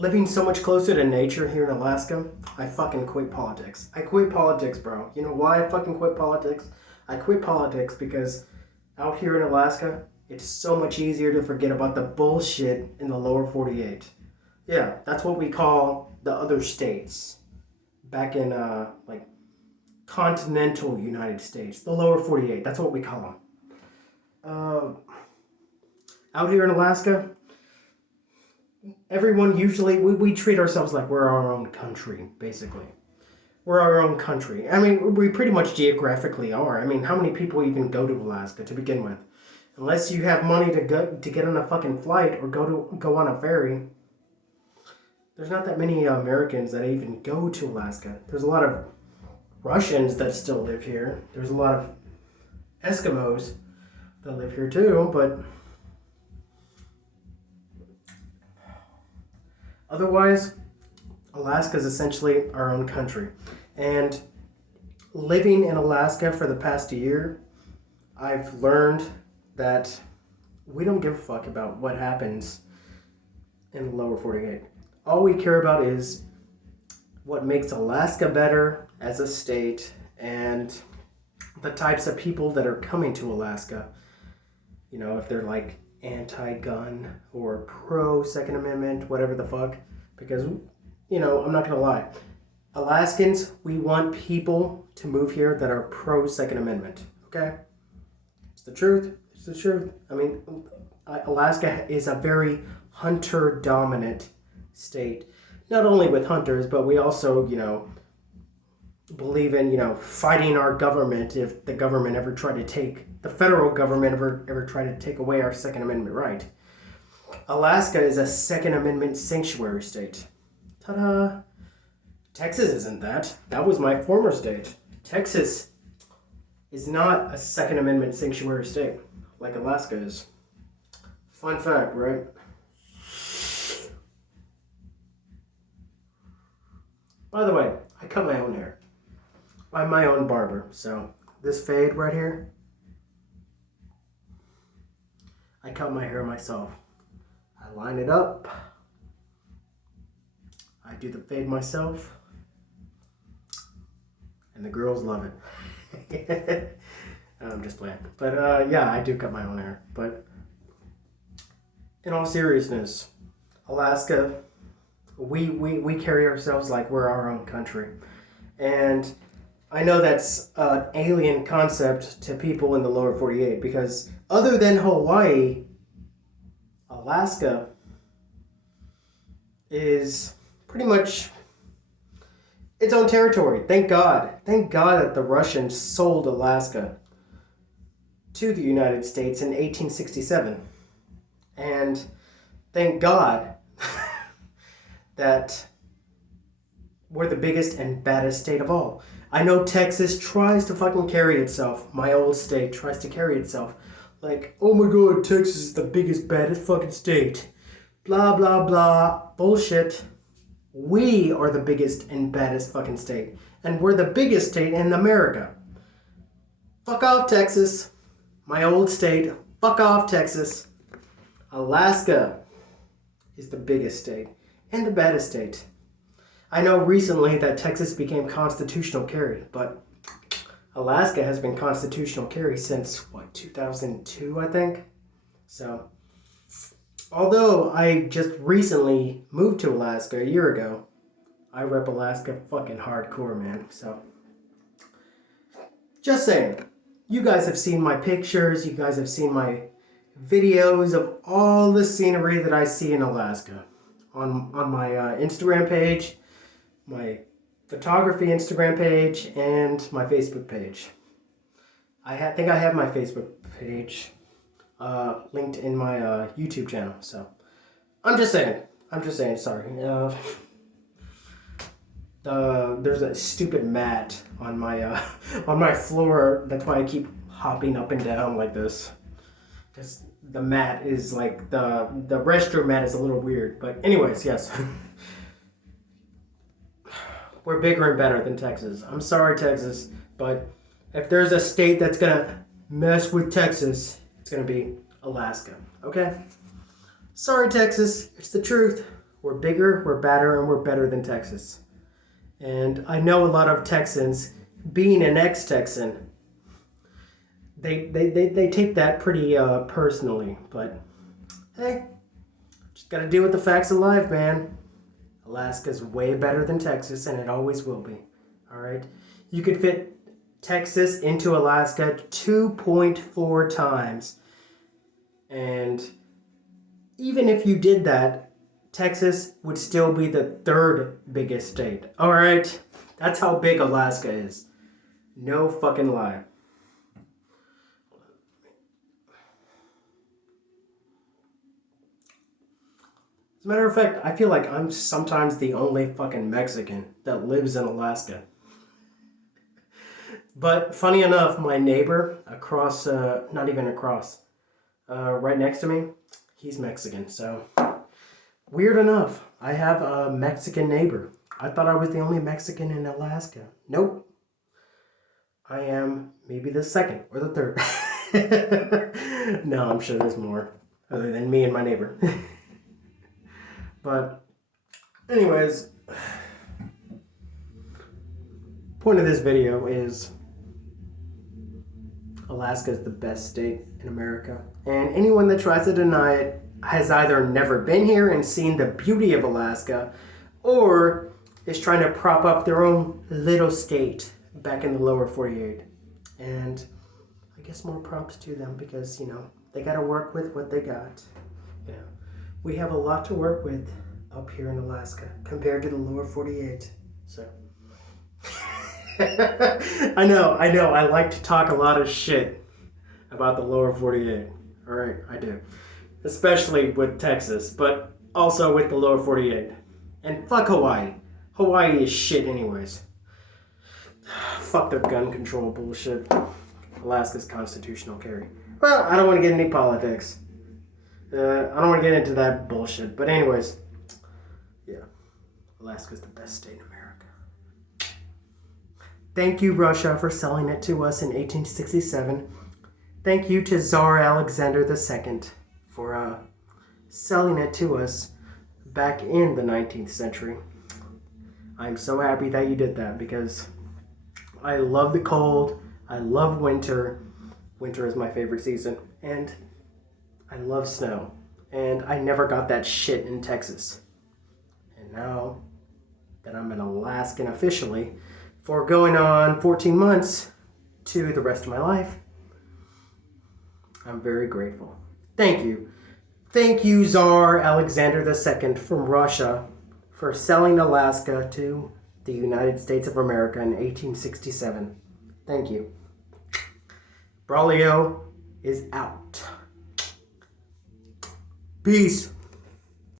living so much closer to nature here in Alaska, I fucking quit politics. I quit politics, bro. You know why I fucking quit politics? I quit politics because out here in Alaska, it's so much easier to forget about the bullshit in the lower 48. Yeah, that's what we call the other states. Back in, like, continental United States. The lower 48, that's what we call them. Out here in Alaska, everyone usually, we treat ourselves like we're our own country, basically. We're our own country. I mean, we pretty much geographically are. I mean, how many people even go to Alaska to begin with? Unless you have money to get on a fucking flight or go on a ferry, there's not that many Americans that even go to Alaska. There's a lot of Russians that still live here. There's a lot of Eskimos that live here too, but otherwise, Alaska is essentially our own country. And living in Alaska for the past year, I've learned that we don't give a fuck about what happens in the lower 48. All we care about is what makes Alaska better as a state and the types of people that are coming to Alaska. You know, if they're like anti-gun or pro-Second Amendment, whatever the fuck. Because, you know, I'm not going to lie. Alaskans, we want people to move here that are pro-Second Amendment. Okay? It's the truth. It's the truth. I mean, Alaska is a very hunter-dominant state. Not only with hunters, but we also, you know, believe in, you know, fighting our government if the government ever tried to take, the federal government ever tried to take away our Second Amendment right. Alaska is a Second Amendment sanctuary state. Ta-da! Texas isn't that. That was my former state. Texas is not a Second Amendment sanctuary state like Alaska is. Fun fact, right? By the way, I cut my own hair. I'm my own barber, so this fade right here, I cut my hair myself. I line it up. I do the fade myself. And the girls love it. I'm just playing. But yeah, I do cut my own hair. But in all seriousness, Alaska, we carry ourselves like we're our own country. And I know that's an alien concept to people in the lower 48 because other than Hawaii, Alaska is pretty much its own territory. Thank God. Thank God that the Russians sold Alaska to the United States in 1867. And thank God that we're the biggest and baddest state of all. I know Texas tries to fucking carry itself. My old state tries to carry itself. Like, oh my god, Texas is the biggest, baddest fucking state. Blah, blah, blah. Bullshit. We are the biggest and baddest fucking state. And we're the biggest state in America. Fuck off, Texas. My old state. Fuck off, Texas. Alaska is the biggest state and the baddest state. I know recently that Texas became constitutional carry, but Alaska has been constitutional carry since, 2002, I think? So, although I just recently moved to Alaska a year ago, I rep Alaska fucking hardcore, man. So, just saying. You guys have seen my pictures, you guys have seen my videos of all the scenery that I see in Alaska on my Instagram page, my photography Instagram page, and my Facebook page. I think I have my Facebook page linked in my YouTube channel. So I'm just saying. Sorry. There's a stupid mat on my on my floor. That's why I keep hopping up and down like this. Because the mat is like the restroom mat is a little weird. But anyways, yes. We're bigger and better than Texas. I'm sorry, Texas, but if there's a state that's gonna mess with Texas, it's gonna be Alaska. Okay? Sorry, Texas. It's the truth. We're bigger, we're badder, and we're better than Texas. And I know a lot of Texans, being an ex-Texan, they take that pretty personally. But hey, just gotta deal with the facts of life, man. Alaska's way better than Texas, and it always will be. All right? You could fit Texas into Alaska 2.4 times. And even if you did that, Texas would still be the third biggest state. All right? That's how big Alaska is. No fucking lie. As a matter of fact, I feel like I'm sometimes the only fucking Mexican that lives in Alaska. But funny enough, my neighbor across, not even across, right next to me, he's Mexican. So, weird enough, I have a Mexican neighbor. I thought I was the only Mexican in Alaska. Nope. I am maybe the second or the third. No, I'm sure there's more other than me and my neighbor. But anyways, point of this video is Alaska is the best state in America. And anyone that tries to deny it has either never been here and seen the beauty of Alaska, or is trying to prop up their own little state back in the lower 48. And I guess more props to them because, you know, they got to work with what they got. You know, we have a lot to work with up here in Alaska compared to the lower 48. So I know, I like to talk a lot of shit about the lower 48. All right, I do. Especially with Texas, but also with the lower 48. And fuck Hawaii. Hawaii is shit anyways. Fuck their gun control bullshit. Alaska's constitutional carry. Well, I don't want to get into politics. I don't want to get into that bullshit. But anyways, yeah. Alaska's the best state in America. Thank you, Russia, for selling it to us in 1867. Thank you to Tsar Alexander II for selling it to us back in the 19th century. I'm so happy that you did that because I love the cold. I love winter. Winter is my favorite season. And I love snow. And I never got that shit in Texas. And now that I'm an Alaskan officially, for going on 14 months to the rest of my life, I'm very grateful. Thank you. Thank you, Tsar Alexander II from Russia, for selling Alaska to the United States of America in 1867. Thank you. Braulio is out. Peace.